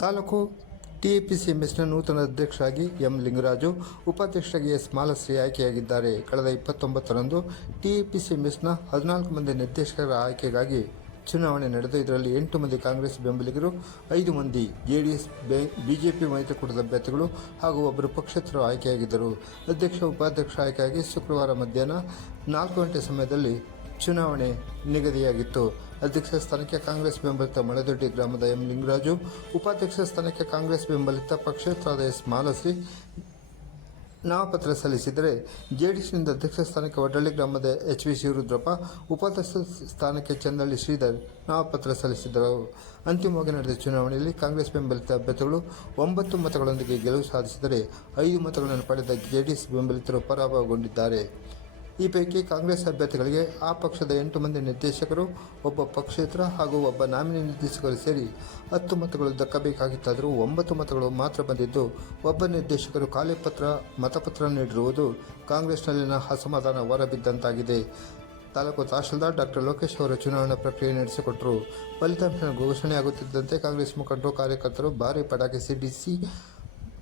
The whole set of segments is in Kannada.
ತಾಲೂಕು ಟಿಎಪಿಸಿಎಂಎಸ್ನ ನೂತನ ಅಧ್ಯಕ್ಷರಾಗಿ ಎಂ ಲಿಂಗರಾಜು, ಉಪಾಧ್ಯಕ್ಷರಾಗಿ ಎಸ್ ಮಾಲಶ್ರೀ ಆಯ್ಕೆಯಾಗಿದ್ದಾರೆ. ಕಳೆದ 29ರಂದು ಟಿಎಪಿಸಿಎಂಎಸ್ನ 14 ಮಂದಿ ನಿರ್ದೇಶಕರ ಆಯ್ಕೆಗಾಗಿ ಚುನಾವಣೆ ನಡೆದು ಇದರಲ್ಲಿ 8 ಮಂದಿ ಕಾಂಗ್ರೆಸ್ ಬೆಂಬಲಿಗರು, 5 ಮಂದಿ ಜೆಡಿಎಸ್, ಬಿಜೆಪಿ ಮೈತ್ರಿಕೂಟದ ಅಭ್ಯರ್ಥಿಗಳು ಹಾಗೂ ಒಬ್ಬರು ಪಕ್ಷೇತರರು ಆಯ್ಕೆಯಾಗಿದ್ದರು. ಅಧ್ಯಕ್ಷ, ಉಪಾಧ್ಯಕ್ಷ ಆಯ್ಕೆಯಾಗಿ ಶುಕ್ರವಾರ ಮಧ್ಯಾಹ್ನ 4 ಗಂಟೆ ಸಮಯದಲ್ಲಿ ಚುನಾವಣೆ ನಿಗದಿಯಾಗಿತ್ತು. ಅಧ್ಯಕ್ಷ ಸ್ಥಾನಕ್ಕೆ ಕಾಂಗ್ರೆಸ್ ಬೆಂಬಲಿತ ಮಳೆದೊಡ್ಡಿ ಗ್ರಾಮದ ಎಂ ಲಿಂಗರಾಜು, ಉಪಾಧ್ಯಕ್ಷ ಸ್ಥಾನಕ್ಕೆ ಕಾಂಗ್ರೆಸ್ ಬೆಂಬಲಿತ ಪಕ್ಷೇತರರಾದ ಎಸ್ ಮಾಲಶ್ರೀ ನಾಮಪತ್ರ ಸಲ್ಲಿಸಿದರೆ, ಜೆಡಿಎಸ್ನಿಂದ ಅಧ್ಯಕ್ಷ ಸ್ಥಾನಕ್ಕೆ ವಡ್ಡಳ್ಳಿ ಗ್ರಾಮದ ಎಚ್.ವಿ. ಶಿವರುದ್ರಪ್ಪ, ಉಪಾಧ್ಯಕ್ಷ ಸ್ಥಾನಕ್ಕೆ ಚಂದಳ್ಳಿ ಶ್ರೀಧರ್ ನಾಮಪತ್ರ ಸಲ್ಲಿಸಿದರು. ಅಂತಿಮವಾಗಿ ನಡೆದ ಚುನಾವಣೆಯಲ್ಲಿ ಕಾಂಗ್ರೆಸ್ ಬೆಂಬಲಿತ ಅಭ್ಯರ್ಥಿಗಳು 9 ಮತಗಳೊಂದಿಗೆ ಗೆಲುವು ಸಾಧಿಸಿದರೆ, 5 ಮತಗಳನ್ನು ಪಡೆದ ಜೆಡಿಎಸ್ ಬೆಂಬಲಿತರು ಪರಾಭವಗೊಂಡಿದ್ದಾರೆ. ಈ ಪೈಕಿ ಕಾಂಗ್ರೆಸ್ ಅಭ್ಯರ್ಥಿಗಳಿಗೆ ಆ ಪಕ್ಷದ 8 ಮಂದಿ ನಿರ್ದೇಶಕರು, ಒಬ್ಬ ಪಕ್ಷೇತರ ಹಾಗೂ ಒಬ್ಬ ನಾಮಿನಿ ನಿರ್ದೇಶಕರು ಸೇರಿ 10 ಮತಗಳು ದಕ್ಕಬೇಕಾಗಿತ್ತಾದರೂ 9 ಮತಗಳು ಮಾತ್ರ ಬಂದಿದ್ದು, ಒಬ್ಬ ನಿರ್ದೇಶಕರು ಖಾಲಿ ಮತಪತ್ರ ನೀಡಿರುವುದು ಕಾಂಗ್ರೆಸ್ನಲ್ಲಿನ ಅಸಮಾಧಾನ ಹೊರಬಿದ್ದಂತಾಗಿದೆ. ತಾಲೂಕು ತಹಶೀಲ್ದಾರ್ ಡಾಕ್ಟರ್ ಲೋಕೇಶ್ ಅವರು ಚುನಾವಣಾ ಪ್ರಕ್ರಿಯೆ ನಡೆಸಿಕೊಟ್ಟರು. ಫಲಿತಾಂಶ ಘೋಷಣೆಯಾಗುತ್ತಿದ್ದಂತೆ ಕಾಂಗ್ರೆಸ್ ಮುಖಂಡರು, ಕಾರ್ಯಕರ್ತರು ಭಾರೀ ಪಟಾಕಿ ಸಿಡಿಸಿ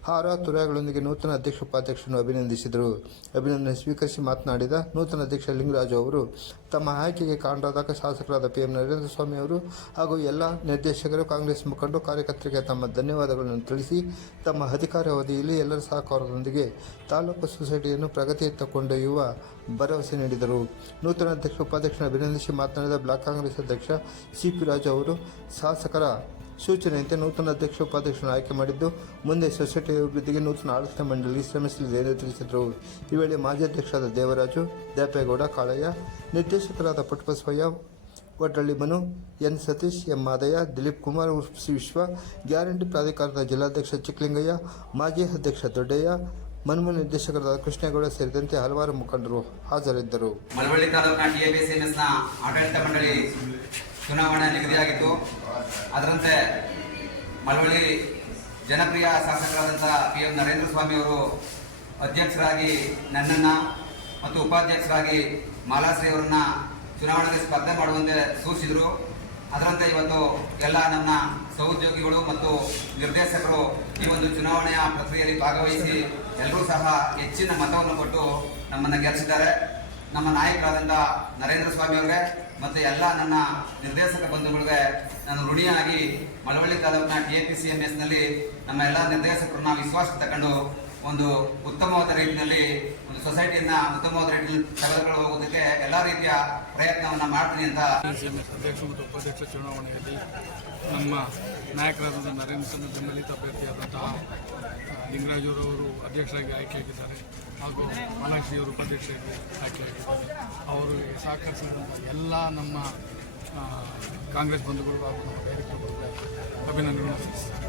ಹಾರ ತುರಾಯಿಗಳೊಂದಿಗೆ ನೂತನ ಅಧ್ಯಕ್ಷ, ಉಪಾಧ್ಯಕ್ಷರನ್ನು ಅಭಿನಂದಿಸಿದರು. ಅಭಿನಂದನೆ ಸ್ವೀಕರಿಸಿ ಮಾತನಾಡಿದ ನೂತನ ಅಧ್ಯಕ್ಷ ಲಿಂಗರಾಜು ಅವರು, ತಮ್ಮ ಆಯ್ಕೆಗೆ ಕಾರಣರಾದ ಶಾಸಕರಾದ ಪಿ.ಎಂ. ನರೇಂದ್ರ ಸ್ವಾಮಿ ಅವರು ಹಾಗೂ ಎಲ್ಲ ನಿರ್ದೇಶಕರು, ಕಾಂಗ್ರೆಸ್ ಮುಖಂಡರು, ಕಾರ್ಯಕರ್ತರಿಗೆ ತಮ್ಮ ಧನ್ಯವಾದಗಳನ್ನು ತಿಳಿಸಿ, ತಮ್ಮ ಅಧಿಕಾರಾವಧಿಯಲ್ಲಿ ಎಲ್ಲರ ಸಹಕಾರದೊಂದಿಗೆ ತಾಲೂಕು ಸೊಸೈಟಿಯನ್ನು ಪ್ರಗತಿಯತ್ತ ಕೊಂಡೊಯ್ಯುವ ಭರವಸೆ ನೀಡಿದರು. ನೂತನ ಅಧ್ಯಕ್ಷ, ಉಪಾಧ್ಯಕ್ಷರನ್ನು ಅಭಿನಂದಿಸಿ ಮಾತನಾಡಿದ ಬ್ಲಾಕ್ ಕಾಂಗ್ರೆಸ್ ಅಧ್ಯಕ್ಷ ಸಿ.ಪಿ. ರಾಜು ಅವರು, ಶಾಸಕರ ಸೂಚನೆಯಂತೆ ನೂತನ ಅಧ್ಯಕ್ಷ, ಉಪಾಧ್ಯಕ್ಷರನ್ನು ಆಯ್ಕೆ ಮಾಡಿದ್ದು, ಮುಂದೆ ಸೊಸೈಟಿ ಅಭಿವೃದ್ಧಿಗೆ ನೂತನ ಆಡಳಿತ ಮಂಡಳಿ ಶ್ರಮಿಸಲಿದೆ ಎಂದು ತಿಳಿಸಿದರು. ಈ ವೇಳೆ ಮಾಜಿ ಅಧ್ಯಕ್ಷರಾದ ದೇವರಾಜು, ದ್ಯಾಪೇಗೌಡ, ಕಾಳಯ್ಯ, ನಿರ್ದೇಶಕರಾದ ಪುಟ್ಟಬಸವಯ್ಯ, ವಡ್ಡಳ್ಳಿ ಮನು, ಎನ್. ಸತೀಶ್, ಎಂ. ಮಾದಯ್ಯ, ದಿಲೀಪ್ ಕುಮಾರ್ ವಿಶ್ವ, ಗ್ಯಾರಂಟಿ ಪ್ರಾಧಿಕಾರದ ಜಿಲ್ಲಾಧ್ಯಕ್ಷ ಚಿಕ್ಕಲಿಂಗಯ್ಯ, ಮಾಜಿ ಅಧ್ಯಕ್ಷ ದೊಡ್ಡಯ್ಯ, ಮನ್ಮೂಲ ನಿರ್ದೇಶಕರಾದ ಕೃಷ್ಣೇಗೌಡ ಸೇರಿದಂತೆ ಹಲವಾರು ಮುಖಂಡರು ಹಾಜರಿದ್ದರು. ಮಳವಳ್ಳಿ ತಾಲೂಕಿನ ಟಿಎಪಿಸಿಎಂಎಸ್ನ ಆಡಳಿತ ಮಂಡಳಿ ಚುನಾವಣೆ ನಿಗದಿಯಾಗಿತ್ತು. ಅದರಂತೆ ಮಳವಳ್ಳಿ ಜನಪ್ರಿಯ ಶಾಸಕರಾದಂಥ ಪಿ.ಎಂ. ನರೇಂದ್ರ ಸ್ವಾಮಿ ಅವರು ಅಧ್ಯಕ್ಷರಾಗಿ ನನ್ನನ್ನು ಮತ್ತು ಉಪಾಧ್ಯಕ್ಷರಾಗಿ ಮಾಲಾಶ್ರೀ ಅವರನ್ನ ಚುನಾವಣೆಗೆ ಸ್ಪರ್ಧೆ ಮಾಡುವಂತೆ ಸೂಚಿಸಿದರು. ಅದರಂತೆ ಇವತ್ತು ಎಲ್ಲ ನನ್ನ ಸಹೋದ್ಯೋಗಿಗಳು ಮತ್ತು ನಿರ್ದೇಶಕರು ಈ ಒಂದು ಚುನಾವಣೆಯ ಪ್ರಕ್ರಿಯೆಯಲ್ಲಿ ಭಾಗವಹಿಸಿ ಎಲ್ಲರೂ ಸಹ ಹೆಚ್ಚಿನ ಮತವನ್ನು ಕೊಟ್ಟು ನಮ್ಮನ್ನು ಗೆಲ್ಲಿಸಿದ್ದಾರೆ. ನಮ್ಮ ನಾಯಕರಾದಂಥ ನರೇಂದ್ರ ಸ್ವಾಮಿ ಅವರಿಗೆ ಮತ್ತು ಎಲ್ಲ ನನ್ನ ನಿರ್ದೇಶಕ ಬಂಧುಗಳಿಗೆ ನಾನು ಋಣಿಯಾಗಿ ಮಳವಳ್ಳಿ ತಾಲೂಕಿನ ಟಿಎಪಿಸಿಎಂಎಸ್ನಲ್ಲಿ ನಮ್ಮ ಎಲ್ಲ ನಿರ್ದೇಶಕರನ್ನ ವಿಶ್ವಾಸ ತಗೊಂಡು ಒಂದು ಉತ್ತಮವಾದ ರೀತಿಯಲ್ಲಿ ಒಂದು ಸೊಸೈಟಿಯನ್ನ ಉತ್ತಮವಾದ ರೀತಿಯಲ್ಲಿ ತೆಗೆದುಕೊಂಡು ಹೋಗೋದಕ್ಕೆ ಎಲ್ಲ ರೀತಿಯ ಪ್ರಯತ್ನವನ್ನು ಮಾಡ್ತೀನಿ ಅಂತ. ಅಧ್ಯಕ್ಷ ಮತ್ತು ಉಪಾಧ್ಯಕ್ಷ ಚುನಾವಣೆಯಲ್ಲಿ ನಮ್ಮ ನಾಯಕರಾದಂಥ ನರೇಂದ್ರ ಸ್ವಾಮಿ ಬೆಂಬಲಿತ ಅಭ್ಯರ್ಥಿಯಾದಂತಹ ಲಿಂಗರಾಜುರವರು ಅಧ್ಯಕ್ಷರಾಗಿ ಆಯ್ಕೆಯಾಗಿದ್ದಾರೆ ಹಾಗೂ ಮಾಲಾಶ್ರೀಯವರು ಉಪಾಧ್ಯಕ್ಷರಾಗಿ ಆಯ್ಕೆಯಾಗಿದ್ದಾರೆ. ಅವರಿಗೆ ಸಹಕರಿಸಿದಂಥ ಎಲ್ಲ ನಮ್ಮ ಕಾಂಗ್ರೆಸ್ ಬಂಧುಗಳು ಹಾಗೂ ನಮ್ಮ ಕಾರ್ಯಕರ್ತರಿಗೆ ಅಭಿನಂದನೆಗಳನ್ನು ಸಲ್ಲಿಸಿದ್ದಾರೆ.